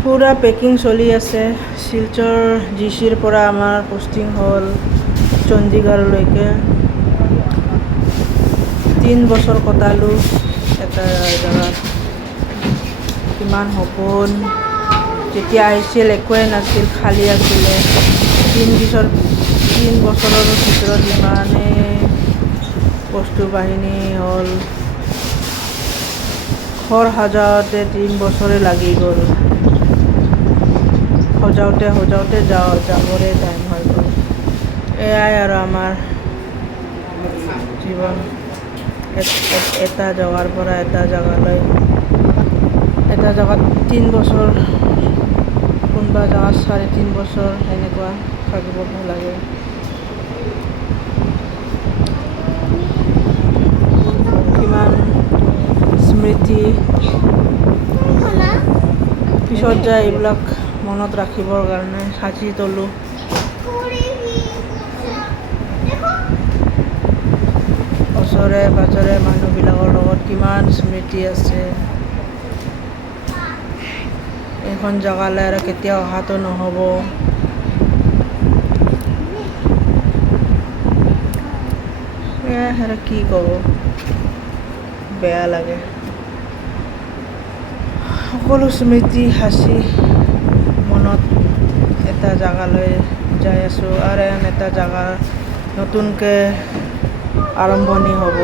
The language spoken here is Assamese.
পুৰা পেকিং চলি আছে। শিলচৰ GCৰ পৰা আমাৰ পোষ্টিং হ'ল চণ্ডীগড়লৈকে। 3 বছৰ কটালোঁ এটা জেগাত। কিমান সপোন, যেতিয়া আহিছিল একোৱে নাছিল, খালী আছিলে। 3 বছৰৰ ভিতৰত ইমানেই বস্তু বাহিনী হ'ল। ঘৰ সজাওঁতে 3 বছৰে লাগি গ'ল। সজাওঁতে যাবৰে টাইম হৈ গ'ল। এয়াই আৰু আমাৰ জীৱন। এটা জেগাৰ পৰা এটা জেগালৈ, এটা জেগাত 3 বছৰ, কোনোবা জেগাত 3.5 বছৰ, এনেকুৱা থাকিব লাগে। কিমান স্মৃতি পিছত যায়, এইবিলাক মনত ৰাখিবৰ কাৰণে সাঁচি তলোঁ। ওচৰে পাঁজৰে মানুহবিলাকৰ লগত কিমান স্মৃতি আছে। এইখন জেগালৈ আৰু কেতিয়াও অহাটো নহ'ব। আৰু কি ক'ব, বেয়া লাগে। সকলো স্মৃতি সাঁচি মনত এটা জেগালৈ যাই আছোঁ, আৰু এটা জেগা নতুনকৈ আৰম্ভণি হ'ব।